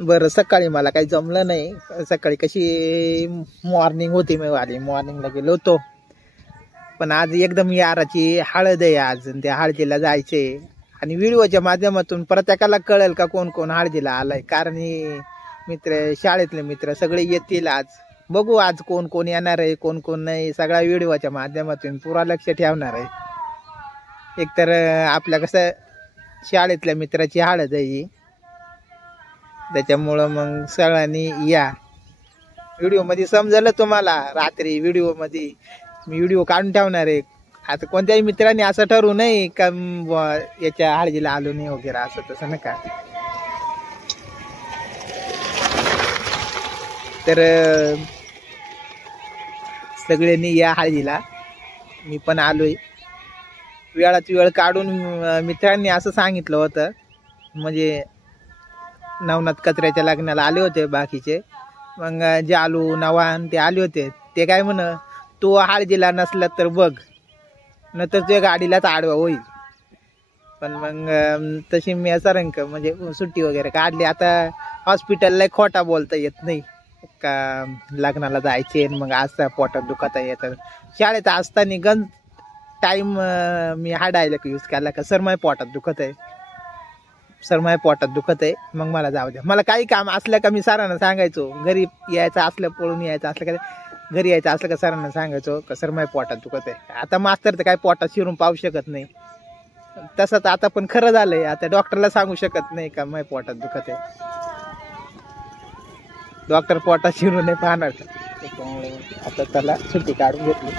बरं सकाळी मला काही जमलं नाही. सकाळी कशी मॉर्निंग होती, मी वाली मॉर्निंगला गेलो होतो. पण आज एकदम याराची हळद आहे आज, त्या हळदीला जायचे. आणि व्हिडिओच्या माध्यमातून प्रत्येकाला कळेल का कोण कोण हळदीला आलाय. कारण हे मित्र, शाळेतले मित्र सगळे येतील आज. बघू आज कोण कोण येणार आहे, कोण कोण नाही. सगळ्या व्हिडिओच्या माध्यमातून पुरा लक्ष ठेवणार आहे. एकतर आपल्या कसं शाळेतल्या मित्राची हळद आहे ही, त्याच्यामुळं मग सगळ्यांनी या. व्हिडिओ मध्ये समजलं तुम्हाला. रात्री व्हिडिओ मध्ये मी व्हिडिओ काढून ठेवणार आहे. आता कोणत्याही मित्रांनी असं ठरवू नये का याच्या हळदीला आलो नाही वगैरे, असं तसं नका. तर सगळ्यांनी या हळदीला. मी पण आलोय. वेळात वेळ काढून मित्रांनी असं सांगितलं होतं. म्हणजे नवनाथ कचऱ्याच्या लग्नाला आले होते बाकीचे. मग जालू नवान ते आले होते. ते काय म्हण, तू हळदीला नसला तर बघ, नंतर तुझ्या गाडीलाच आडवा होईल. पण मग तशी मी असं म्हणजे सुट्टी वगैरे काढली. आता हॉस्पिटलला खोटा बोलता येत नाही का लग्नाला जायचे मग आज पोटात दुखत येतं. शाळेत असताना गंज टाईम मी हा डायलॉग यूज केला का सर माझ्या पोटात दुखत आहे, सर माझ्या पोटात दुखत आहे, मग मला जाऊ द्या. मला काही काम असलं का मी सरांना सांगायचो. घरी यायचं असलं, पळून यायचं असलं का, घरी यायचं असलं का सरांना सांगायचो का सर माझ्या पोटात दुखत आहे. आता मास्तर तर काय पोटात शिरून पाहू शकत नाही. तसं तर आता पण खरं झालंय. आता डॉक्टरला सांगू शकत नाही का माझ्या पोटात दुखत आहे. डॉक्टर पोटात शिरून नाही पाहणार. त्याच्यामुळे आता त्याला सुट्टी काढून घेतली.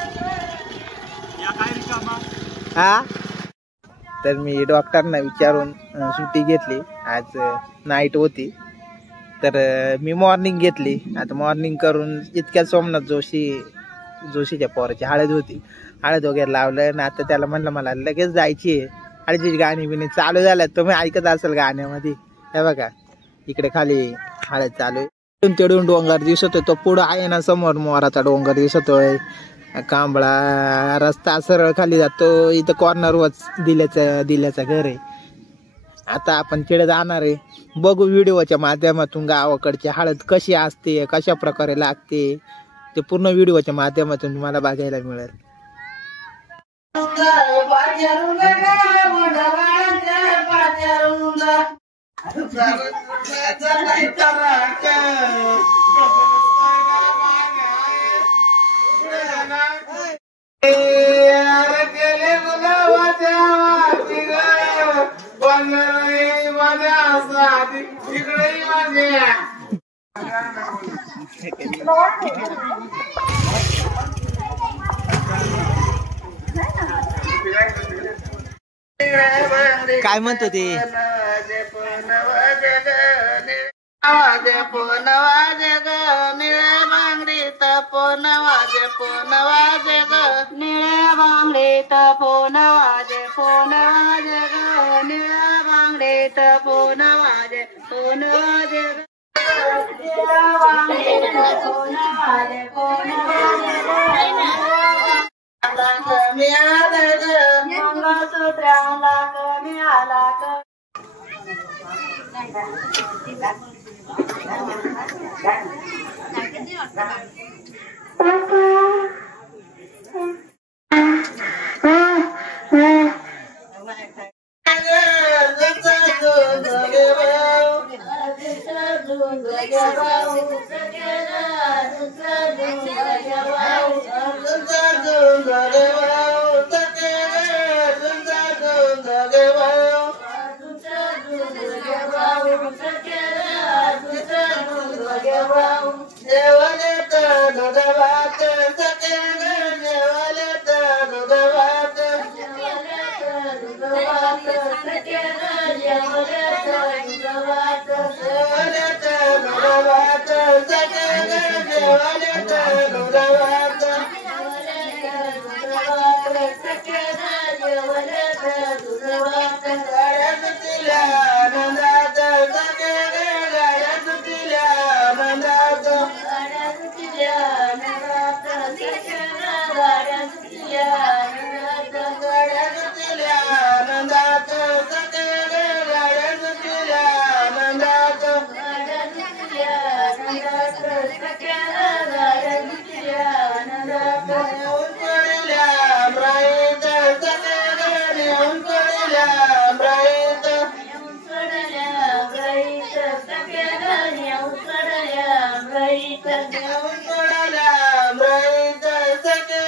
हा, तर मी डॉक्टरना विचारून सुट्टी घेतली. आज नाईट होती तर मी मॉर्निंग घेतली. आता मॉर्निंग करून इतक्या सोमनाथ जोशीच्या पोराची हळद होती. हळद वगैरे लावलं ना. आता त्याला म्हणलं मला लगेच जायची आहे. हळदीची गाणी बिणी चालू झाल्यात, तुम्ही ऐकत असाल गाण्यामध्ये. हे बघा इकडे खाली हळद चालू आहे. तेडून डोंगर दिसतोय, तो पुढं आहे ना समोर मोराचा डोंगर दिसतोय. कांबळा रस्ता सरळ खाली जातो. इथं कॉर्नरवर दिल्याचं घर आहे. आता आपण तिकडे जाणार आहे. बघू व्हिडिओच्या माध्यमातून गावाकडची हळद कशी असते, कशा प्रकारे लागते, ते पूर्ण व्हिडिओच्या माध्यमातून तुम्हाला बघायला मिळेल. काय म्हणतो ते, वाजे पोन वाजे ग निळ्या बांगडीत, पोन वाजे पोन वाजे ग निळ्या बांगडीत, पोन वाजे ग निळ्या बांगडीत, पोन वाजे ग निळ्या बांगडीत, पोन वाजे कमी आला ग मंगळसूत्राला कमी आला ग. नेऊन सोडाला अमराईचा सखे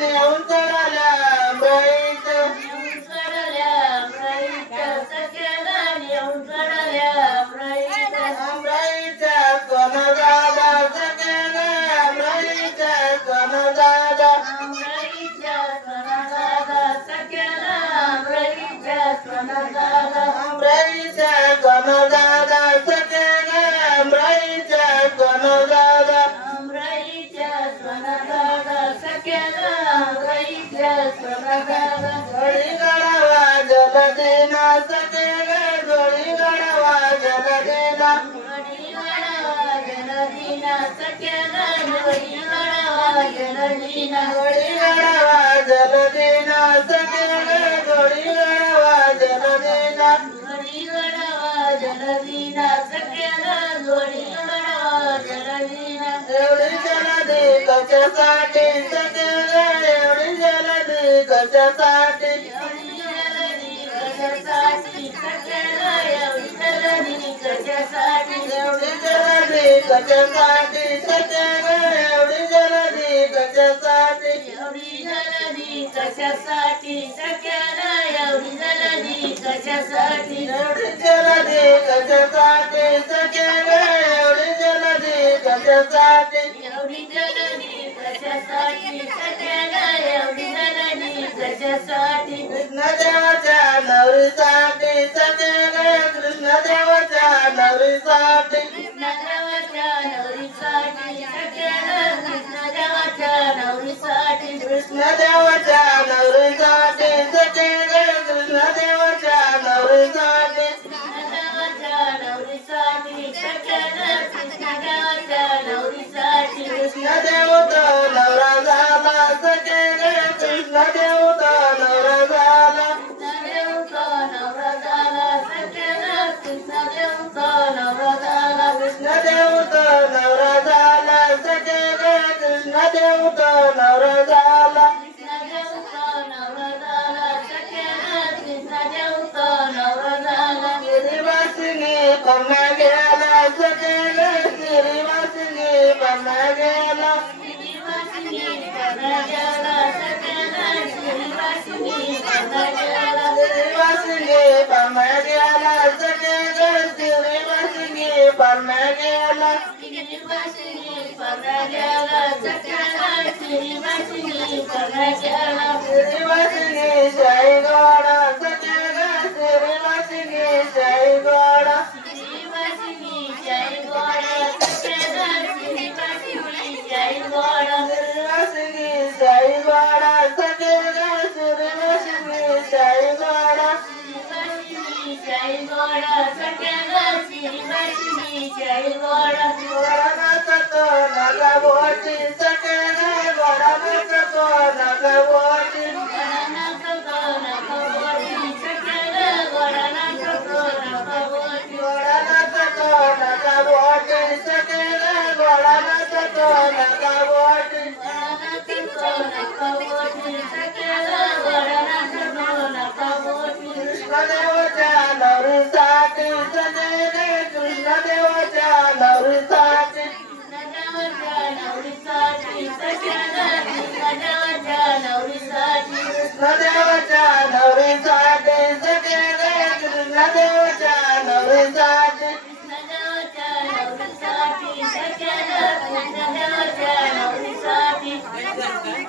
नेऊन सोडाला अमराईचा नेऊन सोडाल्या अमराईचा सखेला नेऊन सोडाल्या अमराईचा अमराईचा सोनदादा सखेला अमराईचा सोनदादा अमराईचा सोनदादा सखेला अमराईचा सोनदादा अमराईचा सोनदादा सखेला अमराईचा सोनदादा अमराईचा सोनदादा सखेला अमराईचा सोनदादा जोडी गडावा जलदेना सखेला जोडी गडावा जलदेना जोडी गडावा जलदेना सखेला जोडी गडावा जलदेना जोडी गडावा जलदेना सखेला जोडी गडावा जलदेना जोडी गडावा जलदेना सखेला जोडी गडावा जलदेना एवढी जलदी कशासाठी सखेला एवढी जलदी कशासाठी एवढी जलदी कशासाठी सखेला एवढी जलदी कशासाठी एवढी जलदी कशासाठी सखेला एवढी जलदी कशासाठी एवढी जलदी कशासाठी सखेला एवढी जलदी कशासाठी एवढी जलदी कशासाठी सखेला एवढी जलदी कशासाठी एवढी जलदी कशासाठी सखेला एवढी जलदी कशासाठी कृष्णदेवाच्या नवरीसाठी सखेला कृष्णदेवाच्या नवरीसाठी कृष्णदेवाच्या नवरीसाठी सखेला कृष्णदेवाच्या नवरीसाठी कृष्णदेवाच्या नवरीसाठी सखेला कृष्णदेवाच्या नवरीसाठी कृष्णदेवाच्या नवरीसाठी सखेला कृष्णदेवाच्या नवरीसाठी कृष्णदेव तो नवरा झाला सखेला कृष्णदेव तो नवरा झाला कृष्णदेव तो नवरा झाला सखेला कृष्णदेव तो नवरा झाला कृष्णदेव तो नवरा झाला सखेला कृष्णदेव तो नवरा झाला कृष्णदेव तो नवरा झाला सखेला कृष्णदेव तो नवरा झाला गिरीवासिनी पन्ना गेला सखेला गिरीवासिनी पन्ना गेला गिरीवासिनी पन्ना गेला सखेला गिरीवासिनी पन्ना गेला गिरीवासिनी पन्ना गेला सखेला गिरीवासिनी पन्ना गेला गिरीवासिनी पन्ना गेला सखेला गिरीवासिनी पन्ना गेला गिरीवासिनी शाईगोडा सखेला गिरीवासिनी शाईगोडा गिरीवासिनी शाईगोडा सखेला गिरीवासिनी शाईगोडा गिरीवासिनी शाईगोडा सखेला गिरीवासिनी शाईगोडा गिरीवासिनी शाईगोडा सखेला गिरीवासिनी शाईगोडा गोडानाचा तो नगावोटी सखेला गोडानाचा तो नगावोटी गोडानाचा तो नगावोटी सखेला गोडानाचा तो नगावोटी गोडानाचा तो नगावोटी सखेला गोडानाचा तो नगावोटी गोडानाचा तो नगावोटी सखेला गोडानाचा तो नगावोटी कृष्णदेवाच्या नवरीसाठी सखेला कृष्णदेवाच्या नवरीसाठी कृष्णदेवाच्या नवरीसाठी सखेला कृष्णदेवाच्या नवरीसाठी कृष्णदेवाच्या नवरीसाठी सखेला कृष्णदेवाच्या नवरीसाठी कृष्णदेवाच्या नवरीसाठी सखेला कृष्णदेवाच्या नवरीसाठी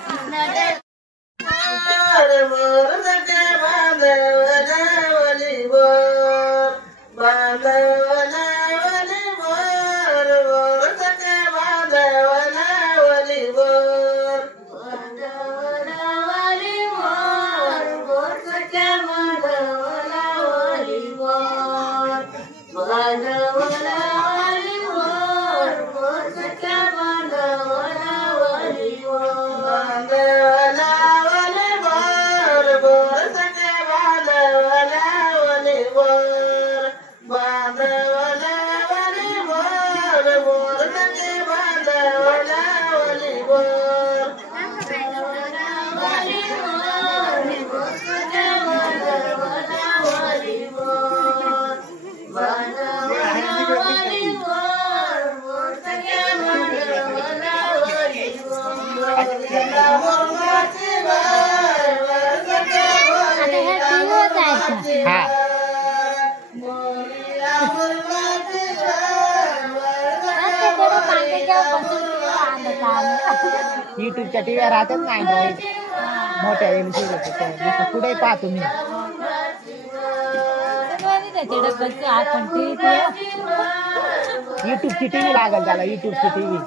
कृष्णदेव वर सखे बांधवली वर बांधवली वर वर सखे बांधवली वर बांधवली वर वर सखे बांधवली वर बांधवली वर वर सखे बांधवली वर बांधवली वर वर सखे बांधवली वर बांधवली वर वर सखे बांधवली वर बांधवली वर हा युट्यूबच्या टीव्ही राहतात ना अँड्रॉइड मोठ्या एलसीडी कुठे पाहा तुम्ही युट्यूबची टीव्ही लागेल त्याला युट्यूबची टीव्ही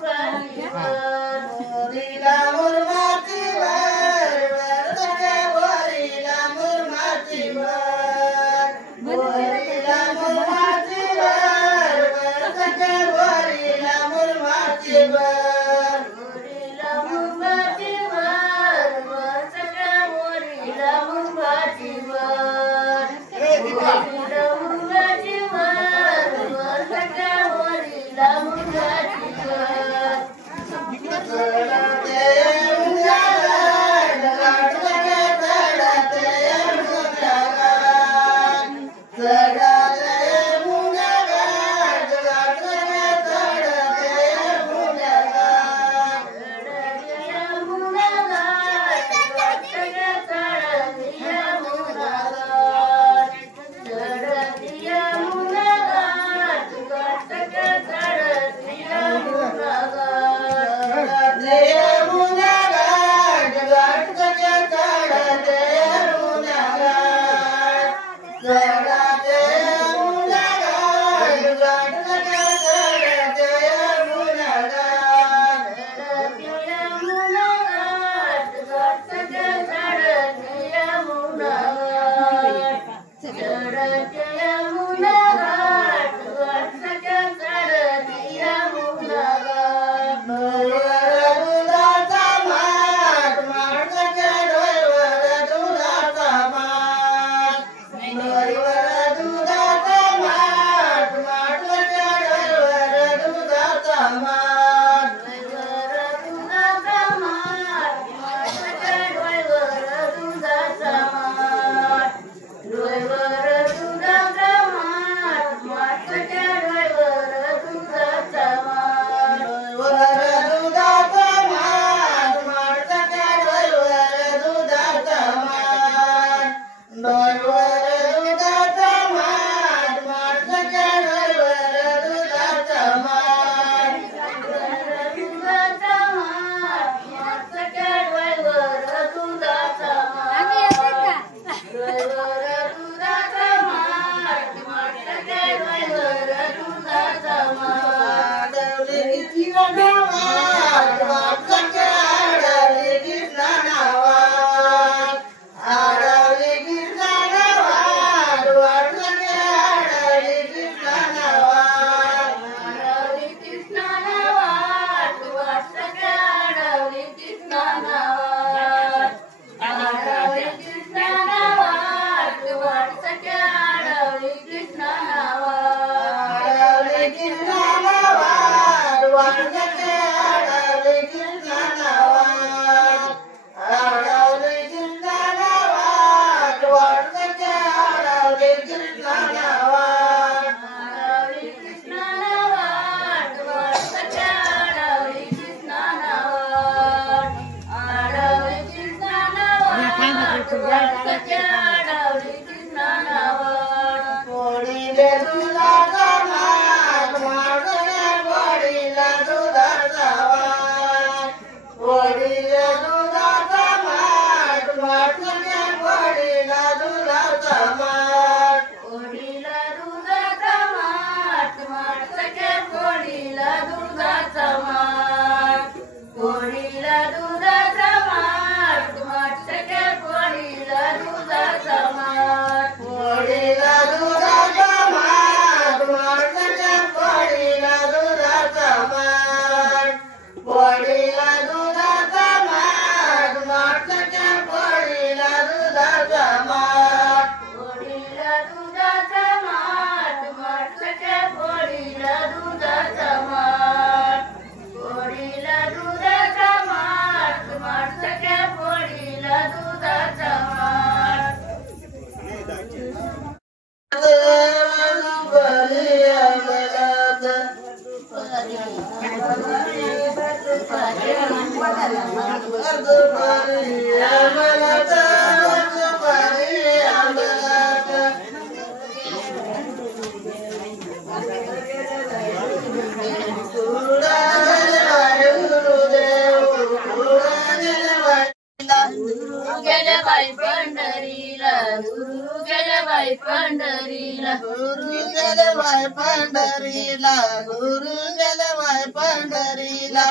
गेले बाई पंढरीला गुरु गेले बाई पंढरीला गुरु गेले बाई पंढरीला गुरु गेले बाई पंढरीला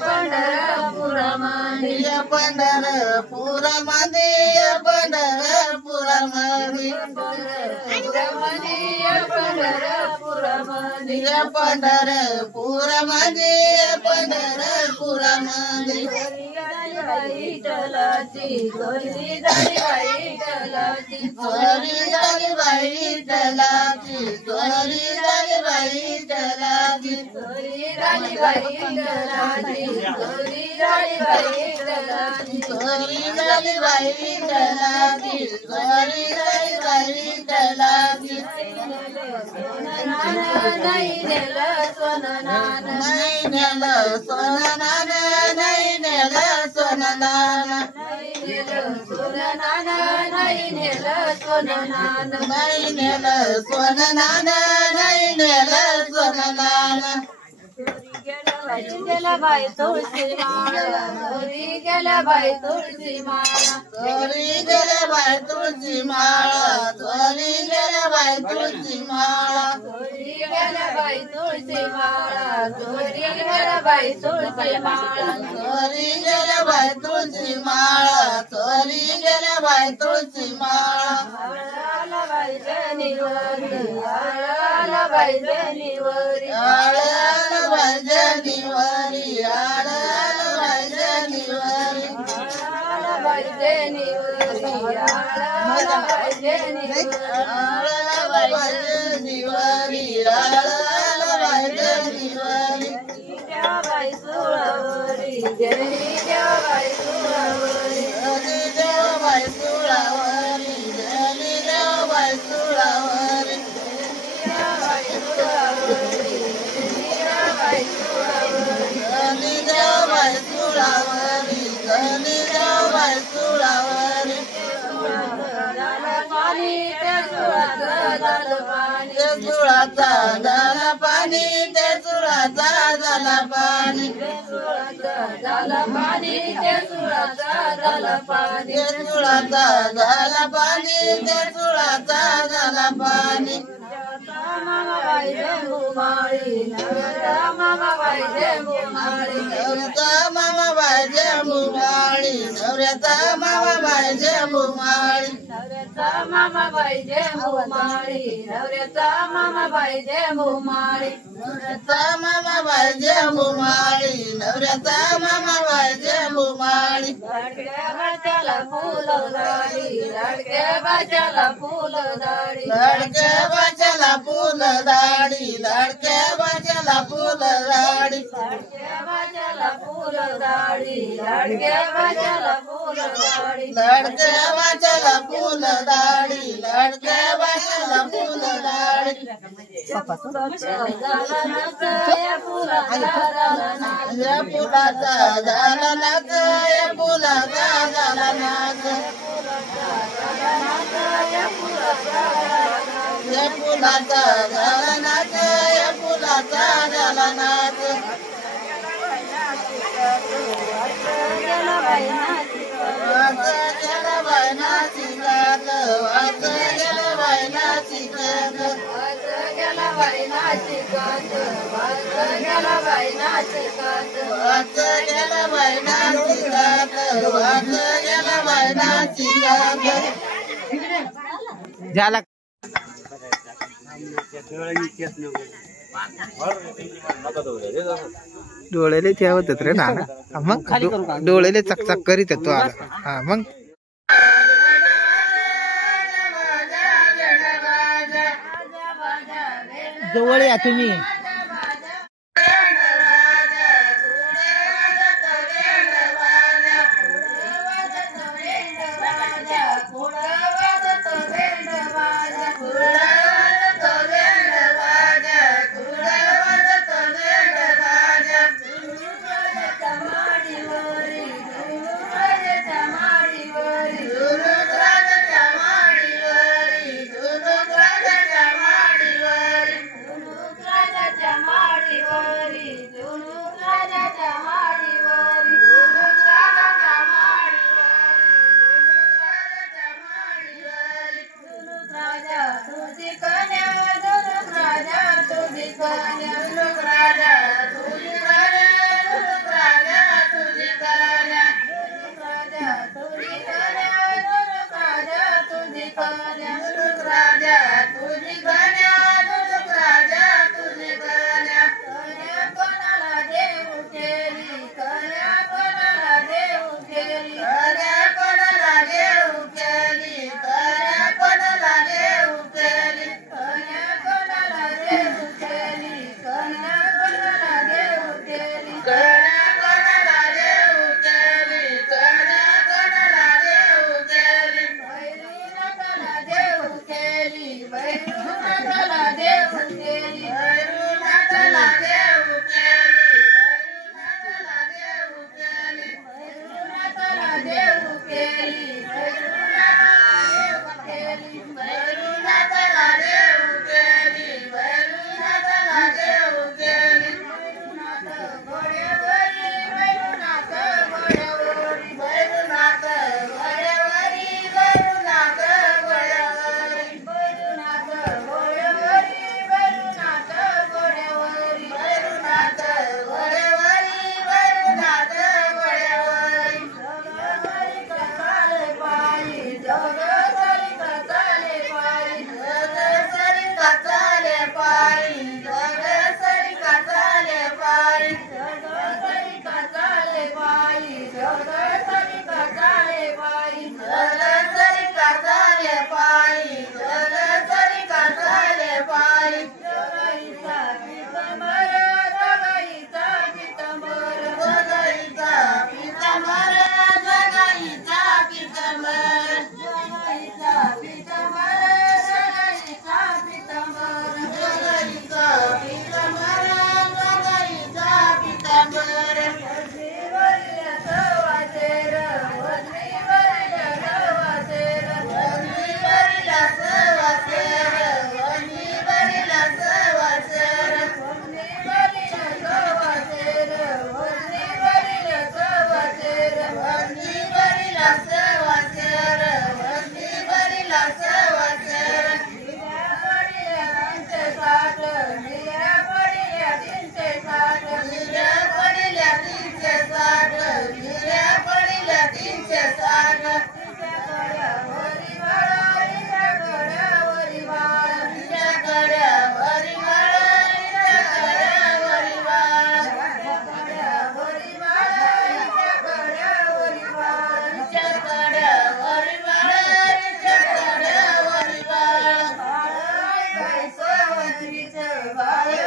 पंढरपुरामध्ये पंढरपुरामध्ये पंढरपुरामध्ये पंढरपुरामध्ये पंढरपुरामध्ये पंढरपुरामध्ये पंढरपुरामध्ये विठ्ठलाची घरी झाली बाई विठ्ठलाची घरी झाली बाई विठ्ठलाची घरी झाली बाई विठ्ठलाची घरी झाली बाई विठ्ठलाची घरी झाली बाई विठ्ठलाची घरी झाली बाई विठ्ठलाची घरी झाली बाई विठ्ठलाची नाही नेलं सोननान नाही नेलं सोननान नाही नेलं सोननान नाही नेलं सोननान नाही नेलं सोननान नाही नेलं सोननान नाही नेलं सोननान गेला बाई तुळशी माळा घरी गेला बाई तुळशी माळा घरी गेला बाई तुळशी माळा घरी गेला बाई तुळशी माळा घरी गेला बाई तुळशी माळा घरी गेला बाई तुळशी माळा घरी गेला बाई तुळशी माळा घरी गेला बाई तुळशी माळा आळाला बाई जनीवरी आळाला बाई जनीवरी आळाला बाई जनीवरी आळाला बाई जनीवरी आळाला बाई जनीवरी आळाला बाई जनीवरी आळाला बाई जनीवरी आळाला बाई जनीवरी त्या बाई सुळावरी जरी त्या बाई सुळावरी जरी त्या बाई सुळावरी जरी त्या बाई सुळावरी त्या बाई सुळावरी गली देवाई सुळावरी गली देवाई सुळावरी पाणी ते सुळाचा झालं पाणी ते सुळाचा झाला पाणी ते सुळाचा झाला पाणी ते सुळाचा झाला पाणी ते सुळाचा झाला पाणी ते सुळाचा झाला पाणी ते सुळाचा झाला पाणी मामा बाई जंबुमाळी नवरा मामा बाई जंबुमाळी नवऱ्याचा मामा बाई जंबुमाळी नवऱ्याचा मामा बाई जंबुमाळी नवऱ्याचा मामा बाई जंबुमाळी नवऱ्याचा मामा बाई जंबुमाळी नवऱ्याचा मामा बाई जंबुमाळी नवऱ्याचा मामा बाई जंबुमाळी लाडक्या बाच्याला फुलं दाढी लाडक्या बाच्याला फुलं दाढी लाडक्या बाच्याला फुल दाढी लाडक्या बाच्याला फुल दाढी लाडक्या बाच्याला फुल दाढी लाडक्या बाच्याला फुल दाढी लाडक्या बाच्याला फुल दाढी लाडक्या बाच्याला फुल दाढी या फुलाचा झाला नाच या फुलाचा झाला नाच या फुलाचा झाला नाच या फुलाचा झाला नाच गेला बाई नाचिकात वाच गेला बाई नाचिकात वाच गेला बाई नाचिकात वाच गेला बाई नाचिकात वाच गेला बाई नाचिकात वाच गेला बाई नाचिकात झाला डोळेले ठेवतात रे नाना मग डोळेले चकचक करीत तो आला हा मग जवळ या तुम्ही कन्या दुलुक राजा तुझी कन्या दुलुक राजा तुझी कन्या दुलुक राजा तुझी कन्या दुलुक राजा तुझी कन्या दुलुक राजा तुझी कन्या दुलुक राजा तुझी कन्या कन्या कोणाला देऊ केली कन्या कोणाला देऊ केली कन्या कोणाला देऊ केली कन्या कोणाला देऊ केली कन्या कोणाला देऊ केली कन्या कोणाला देऊ केली कन्या कोणाला देऊ केली कन्या कोणाला देऊ केली भैरवनाथाला देऊ केली भैरवनाथाला देऊ केली भैरवनाथाला देऊ केली भैरवनाथाला देऊ केली भैरवनाथाला देऊ केली भैरवनाथाला देऊ केली भैरवनाथ घोड्यावरी भैरवनाथ घोड्यावरी भैरवनाथ घोड्यावरी भैरवनाथ घोड्यावरी भैरवनाथ घोड्यावरी भैरवनाथ घोड्यावरी भैरवनाथ घोड्यावरी भैरवनाथ घोड्यावरी जगहरी कसाले पायी जगहरी कसाले पायी जगहरी कसाले पायी जगहरी कसाले पायी जगहरी कसाले पायी जगहरी कसाले पायी जगहरी कसाले पायी जगहरी कसाले पायी जगाईचा पितांबर जगाईचा पितांबर जगाईचा पितांबर जगाईचा पितांबर जगाईचा पितांबर जगाईचा पितांबर जगाईचा पितांबर जगाईचा पितांबर वज्रीवरील सवाचेर वज्रीवरील सवाचेर वज्रीवरील सवाचेर वज्रीवरील सवाचेर वज्रीवरील सवाचेर वज्रीवरील सवाचेर वज्रीवरील सवाचेर वज्रीवरील सवाचेर निऱ्या पडिल्या 360 निऱ्या पडिल्या 360 निऱ्या पडिल्या 360 निऱ्या पडिल्या 360 तिच्या गड्यावरी बाळा तिच्या गड्यावरी बाळा तिच्या गड्यावरी बाळा तिच्या गड्यावरी बाळा तिच्या गड्यावरी बाळा तिच्या गड्यावरी बाळा तिच्या गड्यावरी बाळा तिच्या गड्यावरी बाळा बाळाय बाई सवतीचं बाळाय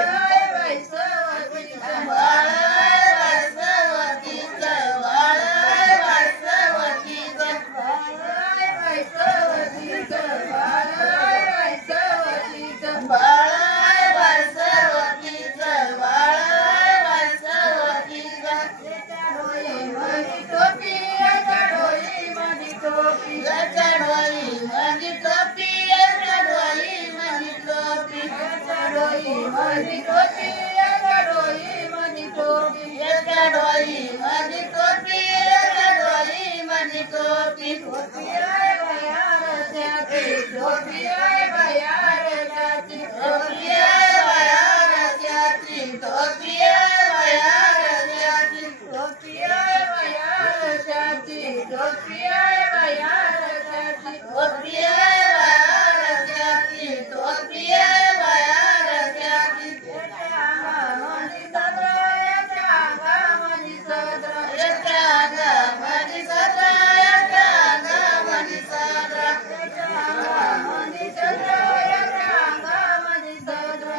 बाई सवतीचं बाळाय बाई सवतीचं बाळाय बाई सवतीचं बाळाय बाई सवतीचं बाळाय बाई सवतीचं बाळाय बाई सवतीचं बाळाय बाई सवतीचं त्याच्या डोळ्यामध्ये टोपी त्याच्या डोळ्यामध्ये टोपी त्याच्या डोळ्यामध्ये टोपी त्याच्या डोळ्यामध्ये टोपी त्याच्या डोळ्यामध्ये टोपी त्याच्या डोळ्यामध्ये टोपी त्याच्या डोळ्यामध्ये टोपी त्याच्या डोळ्यामध्ये टोपी टोपी आहे बायार त्याची टोपी आहे बायार त्याची टोपी आहे बायार त्याची टोपी आहे बायार त्याची टोपी आहे बायार त्याची टोपी आहे बायार त्याची टोपी आहे बायार त्याची टोपी आहे बायार त्याची त्याच्या अंगामध्ये सदरा याच्या अंगामध्ये सदरा याच्या अंगामध्ये सदरा याच्या अंगामध्ये सदरा याच्या अंगामध्ये सदरा याच्या अंगामध्ये सदरा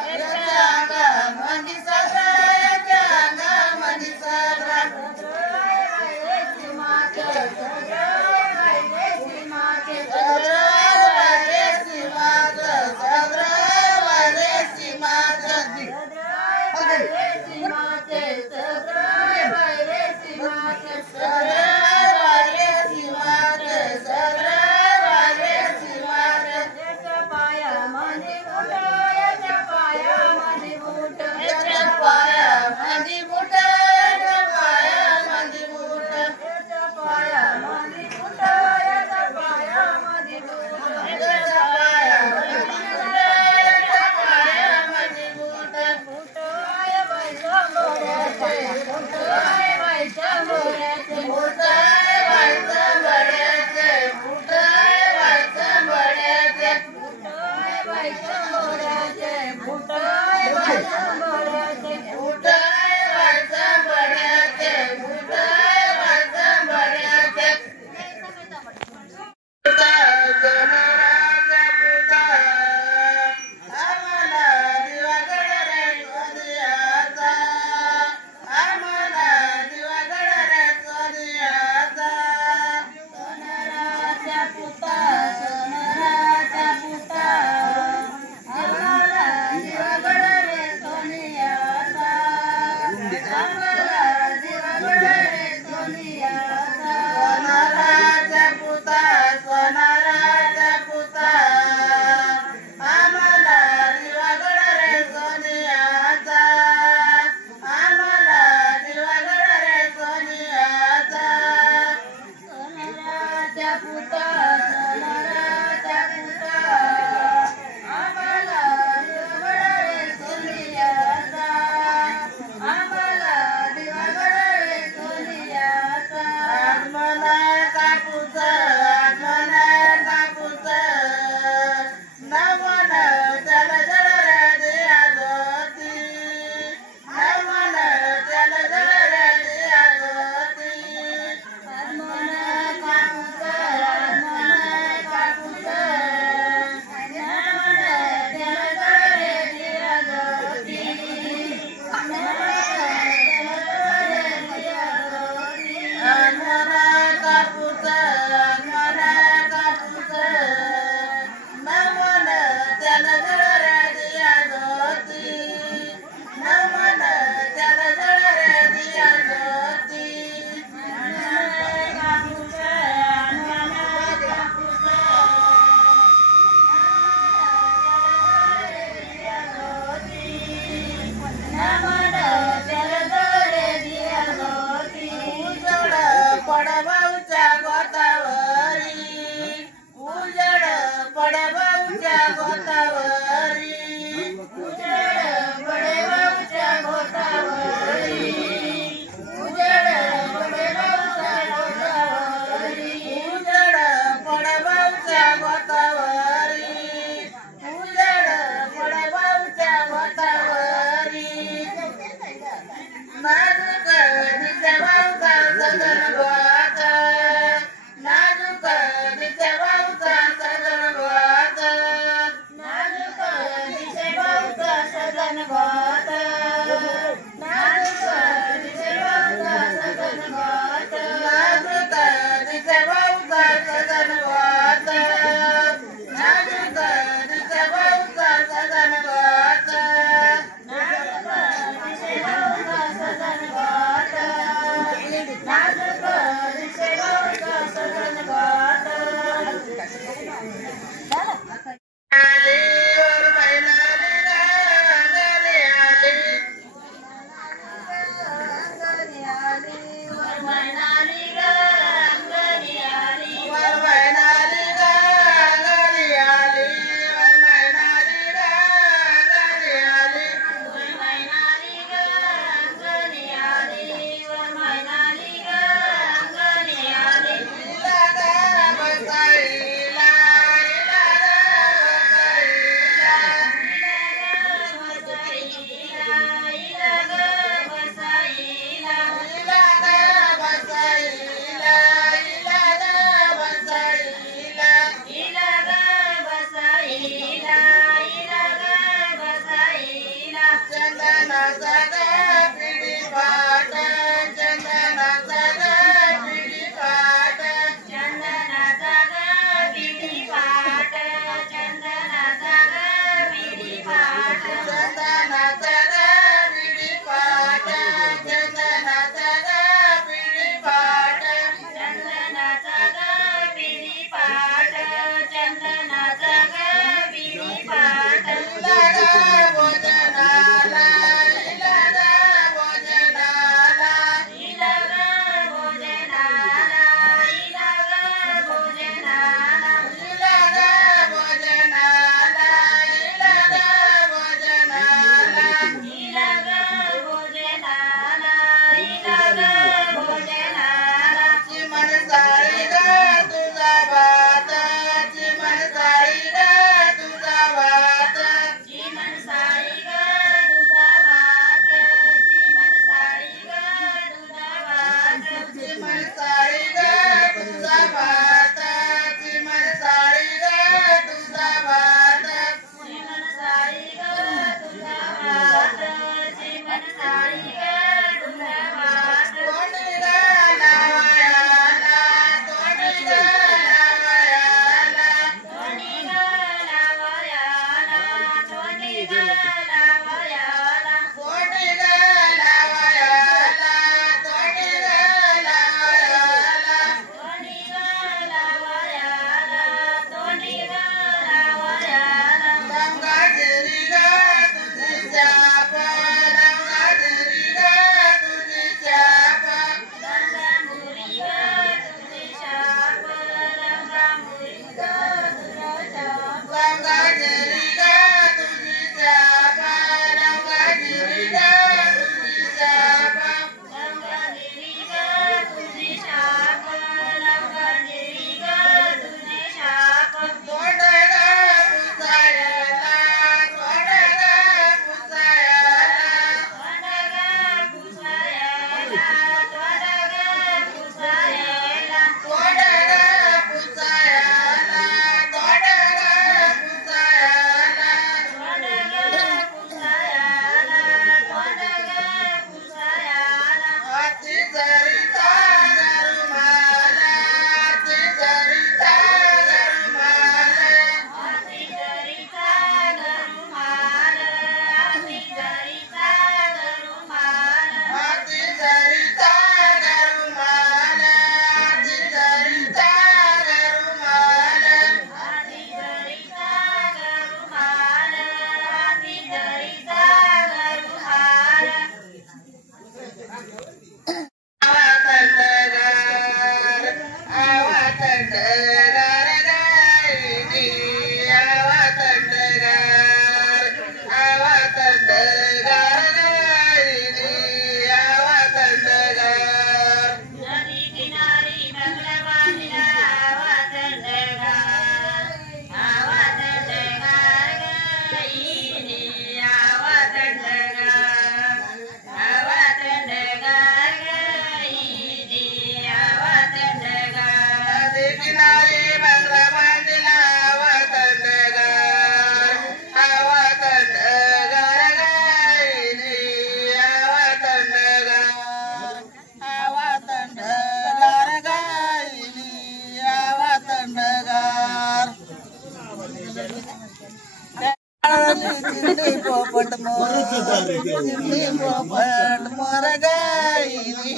चिमणी पोपट मोर गायली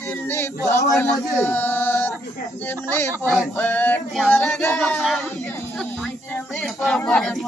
चिमणी पोपट मोर चिमणी पोपट मोर गायली चिमणी पोपट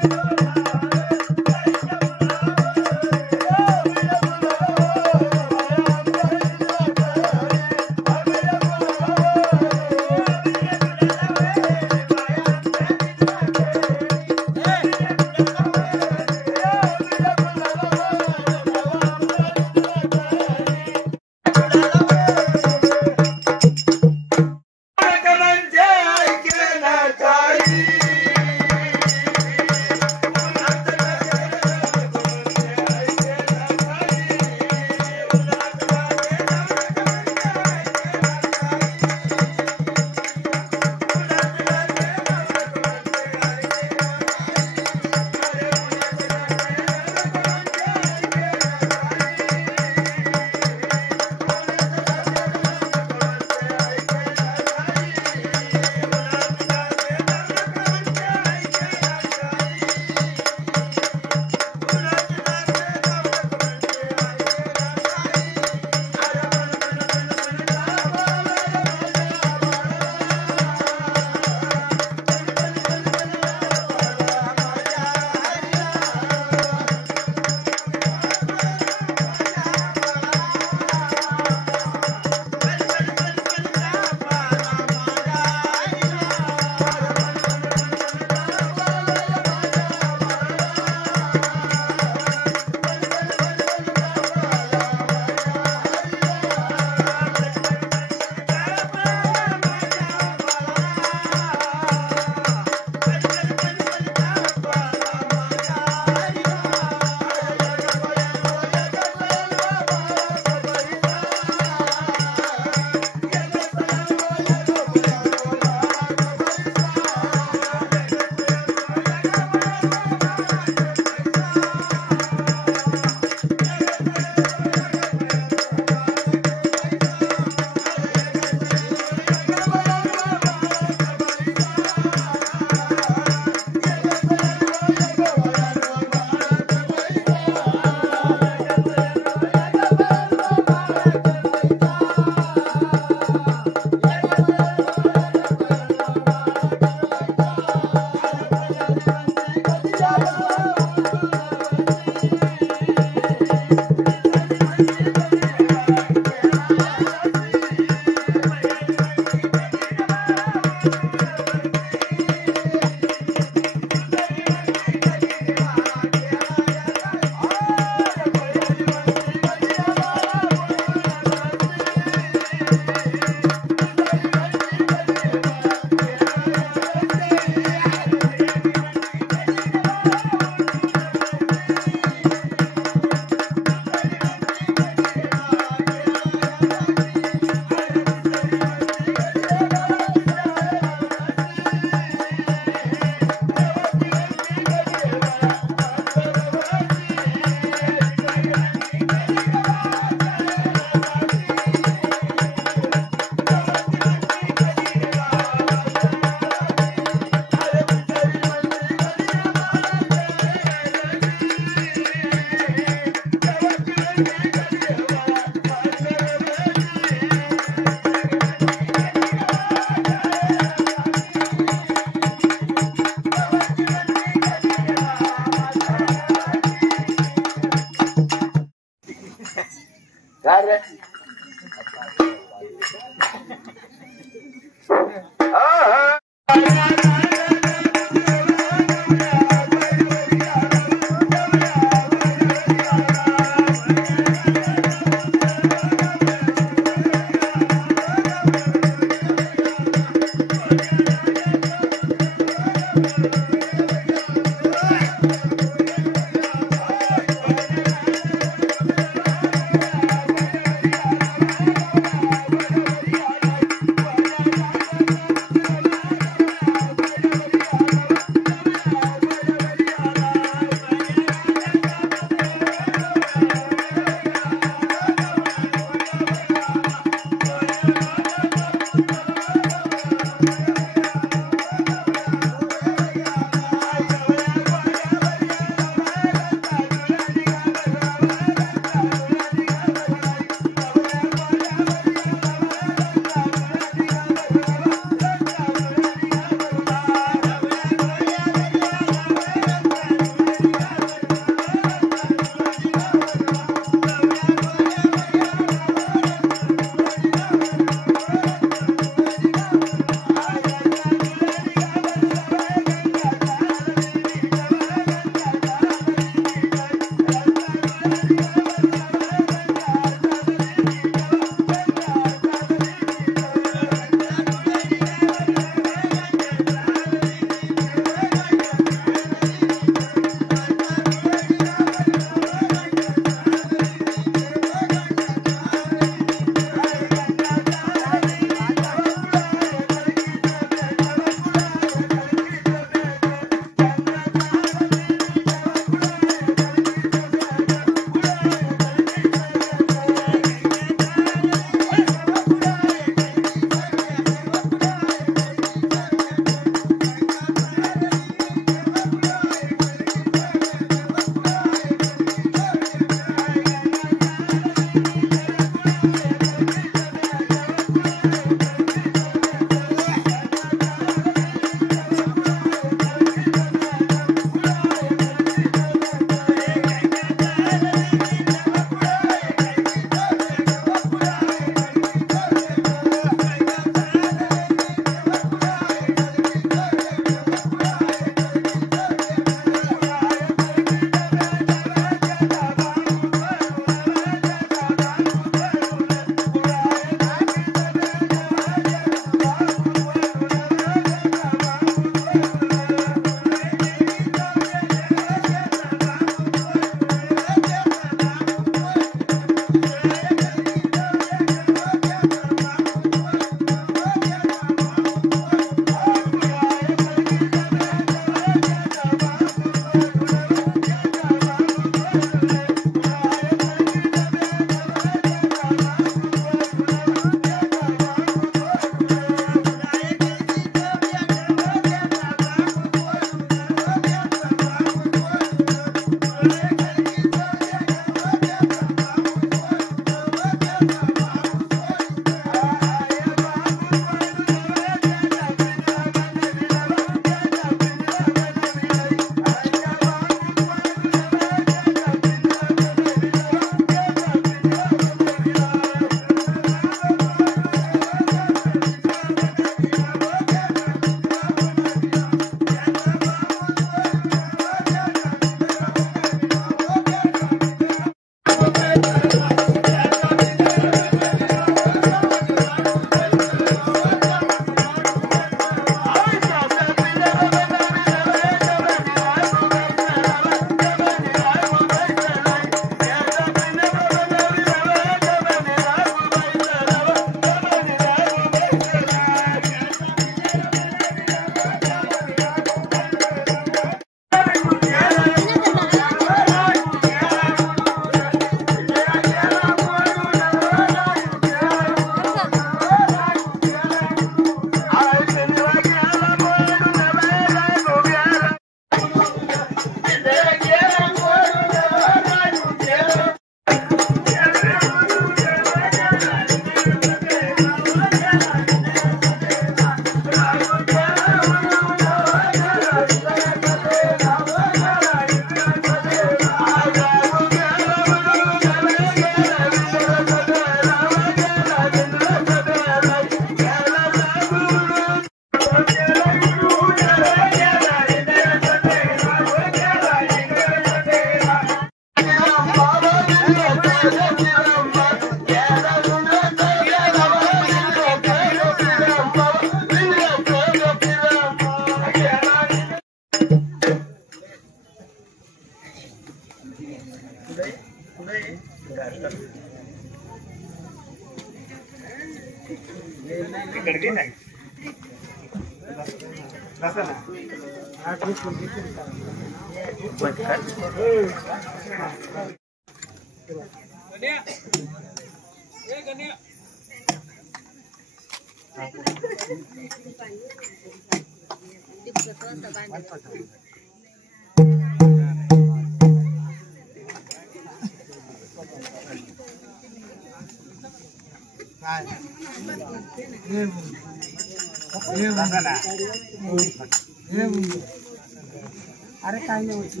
अरे काय नाही होती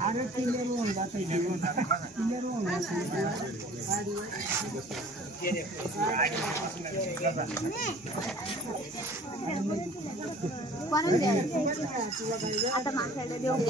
अरे क्लिअर होऊन जात आता मागच्या देऊन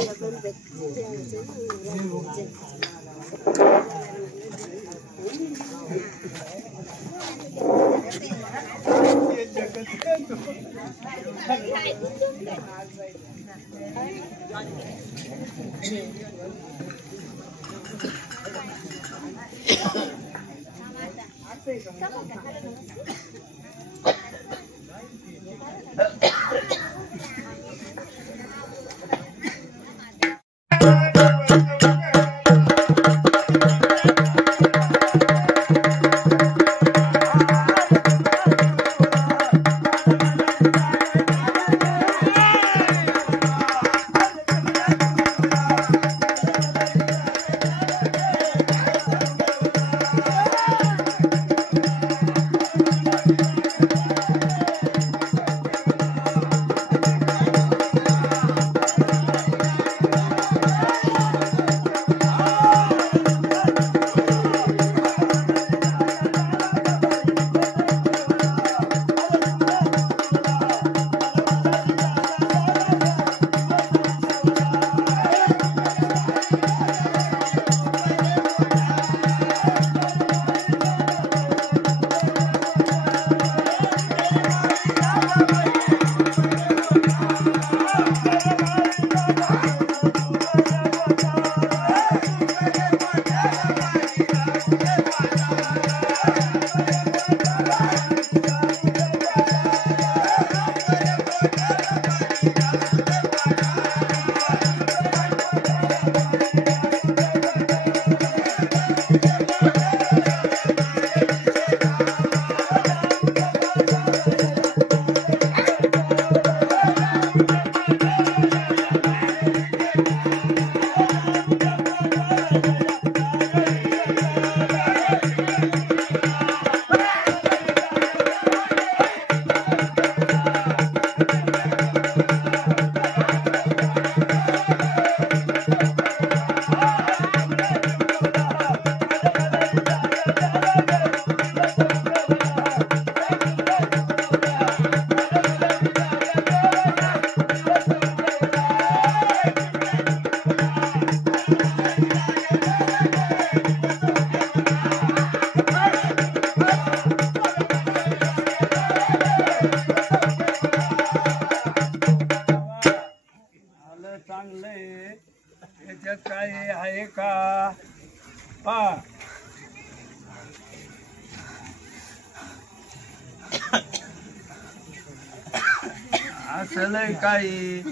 असलंय काही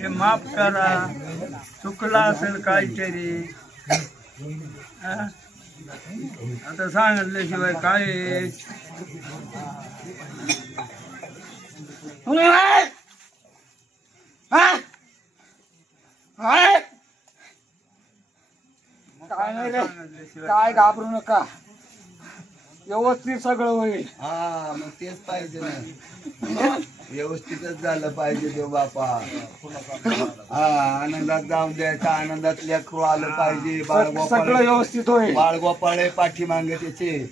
हे माफ करा, चुकला असेल काहीतरी. आता सांगितल्याशिवाय काय काय घाबरू नका, व्यवस्थित सगळं होईल. हा मग तेच पाहिजे ना, व्यवस्थितच झालं पाहिजे देव बापा. हा आनंदात जाऊन द्यायचा, आनंदात लेकरू आलं पाहिजे. सगळं व्यवस्थित होईल. बाळगोपाळे पाठीमागे त्याचे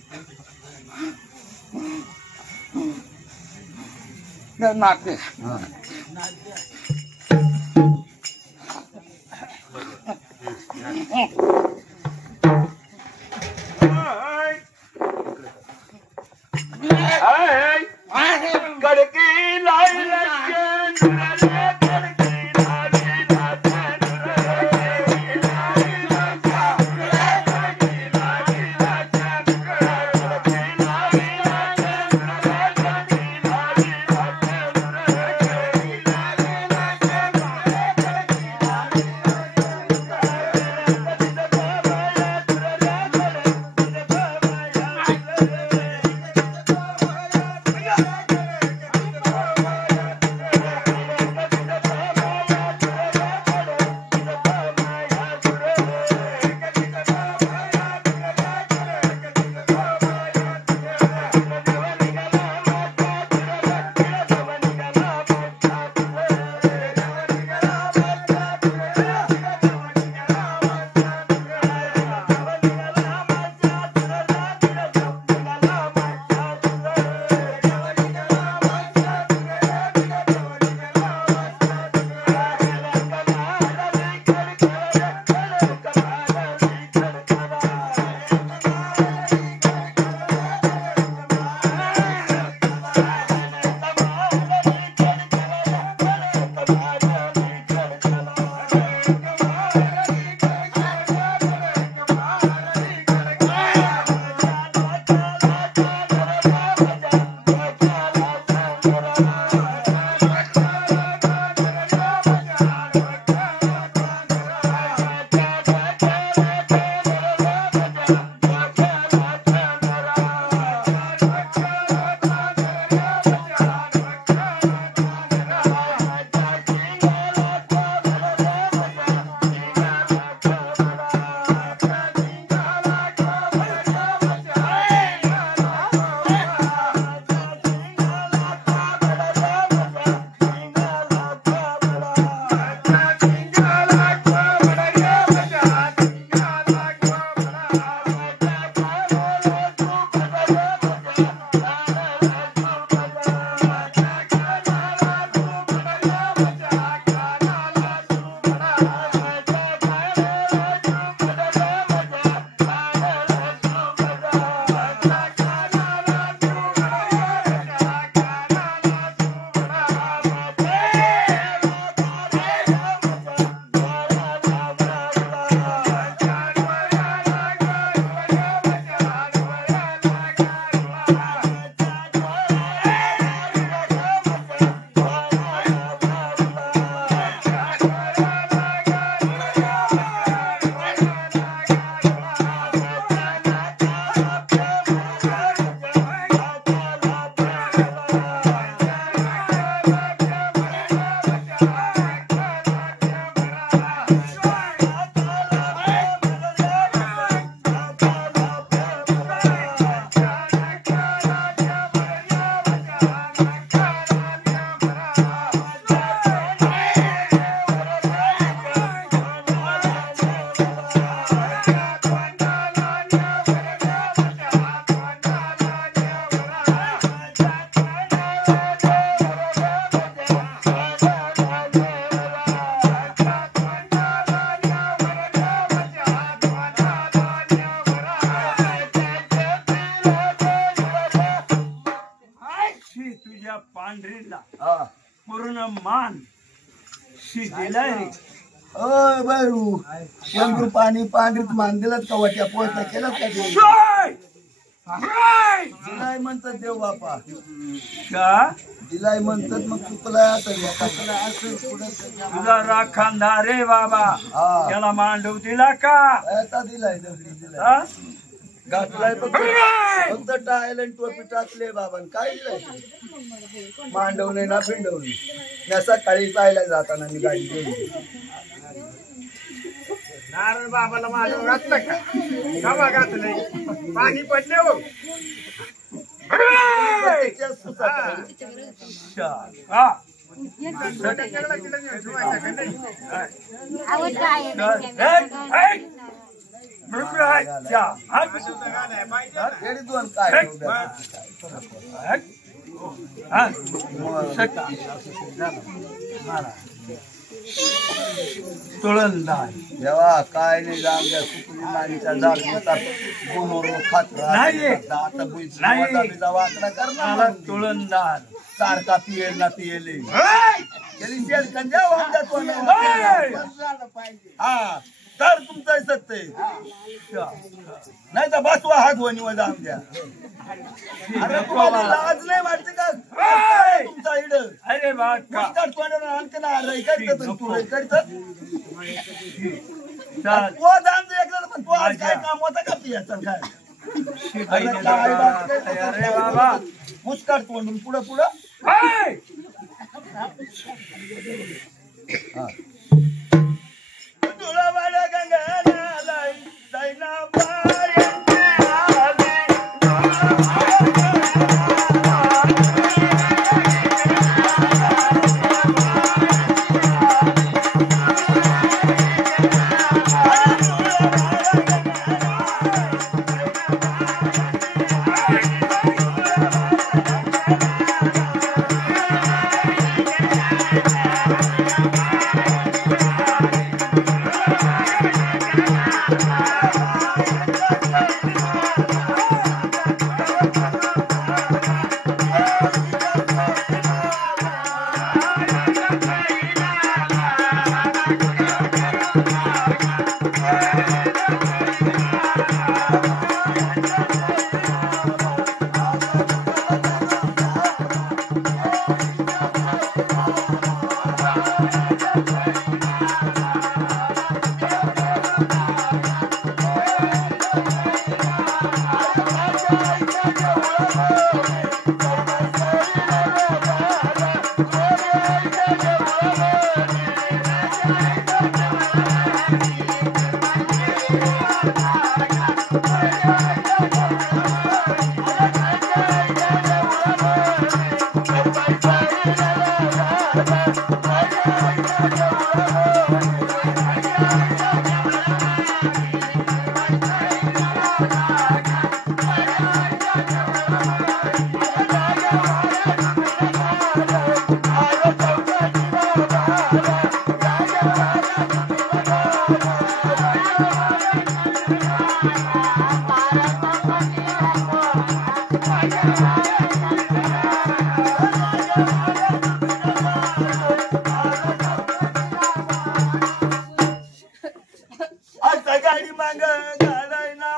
नाते हा कडकी लाई पांढरीला हा पूर्ण मान शिदिलाय रे. अय बारू शेंदूर पाणी पांढरीत मान दिलं का वाट्या पोहोचता केलं का ते? जय! जय! दिलाय म्हणतात देव बापा का दिलाय म्हणतात मग चुकलाय आता एकाला असं पुढं तुझा राखांदा रे बाबा हा त्याला मांडव दिला का आता दिलाय दगडी दिलाय हा? घातलाय फक्त टायल आणि टोपी टाकले बाबान काय दिलाय मांडव नाही ना भिंडव नाही मी सकाळी पाहायला जाताना मी गाडी घेऊन नारायण बाबाला माझं घातलं का कवा घातलंय पाणी पडले हो त्याच्या सुसाट. हा. आवड काय आहे? तरी दोन काय उद्या. तुळंदाज देवा काय नाही जाऊन द्या सुकुली मानीचा जात होता गुणोरो खात नाही. आता नाही. वाकडा कर मला ना तुळंदाज सारखा पियेल ना पियेले गेली शेल कंजा वांग्यात हा तर तुमचं सत्य नाही तर बसवा हात वणी जाऊन द्या अरे तुम्हाला लाज नाही वाटते का तुमचा इड अरे बाका तोंडाला आणते ना अरे करत तू करत चाल तो जाण एकदा पण तो आज काय काम होतं का पियाचं काय अरे बाबा मुस्काट तोंडून पुढं पुढं हाय! तुला वाड्या गंगाला जाईना बाया आली. आता गाडी माग गाडाय ना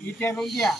इथे द्या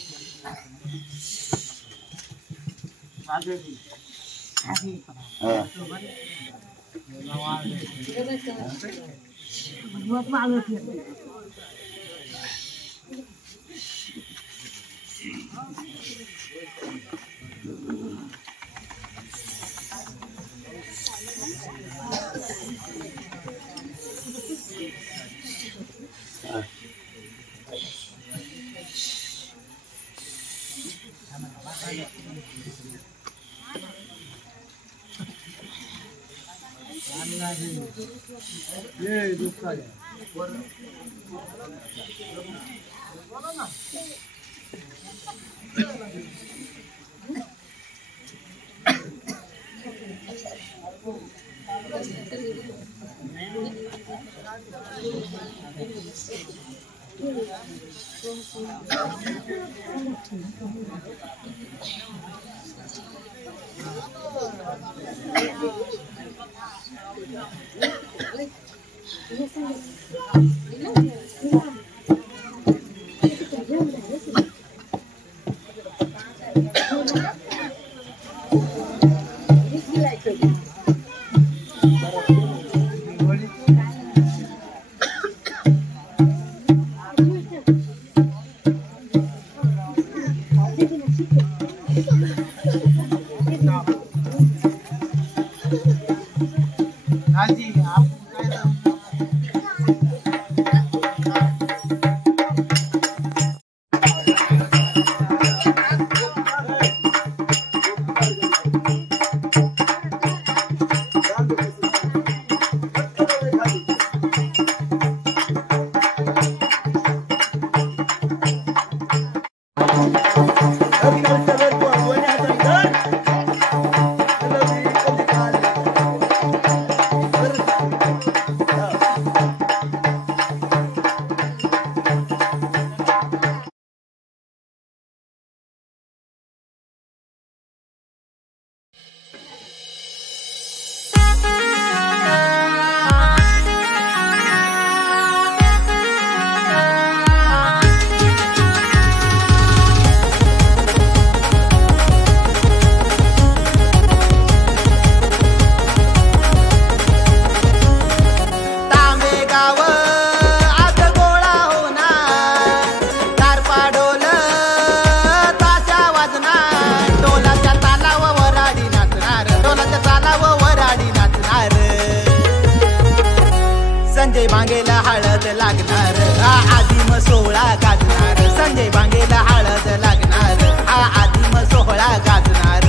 संजय बांगेला हळद लागणार आदिम सोहळा गाजणार संजय बांगेला हळद लागणार आदिम सोहळा गाजणार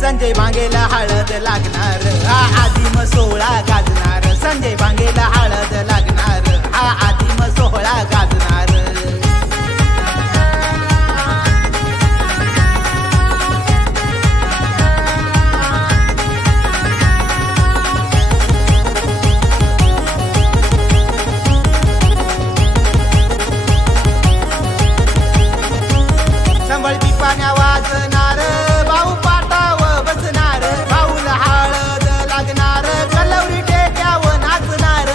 संजय बांगेला हळद लागणार आदिम सोहळा गाजणार संजय बांगेला हळद लागणार आदिम सोहळा गाजणार संभळती पाण्या वाजणार भाऊ पाटाव बसणार भाऊला हळद लागणार कलवरी टेक्यावर नाचणार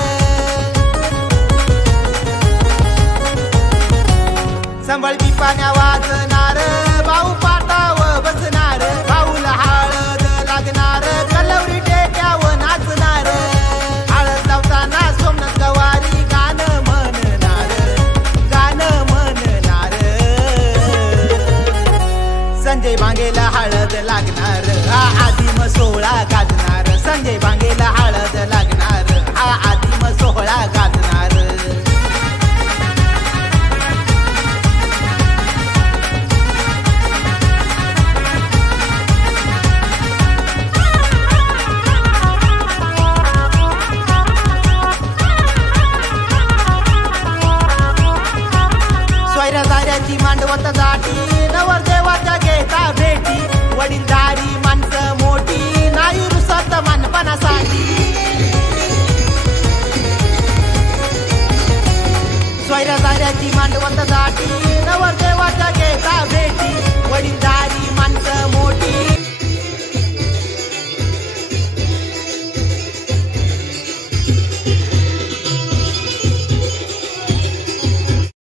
संभळती पाण्या वाजणार भाऊ पाटाव बसणार भाऊला हळद लागणार कलवरी टेक्यावर नाचणार हळद लावताना सोमनाथ गवारी गाणं म्हणणार सोहळा गाजणार संजय भांगेला हळद लागणार हा आदिम सोहळा गाजणार स्वैरदाऱ्याची मांडवत दाटी नवरदेवाच्या घेता भेटी वडीलधारी माणसं मोठी नाही रुसत मानपणासाठी स्वैरदाऱ्याची मांडवत दाटी नवरदेवाच्या घेता भेटी वडीलधारी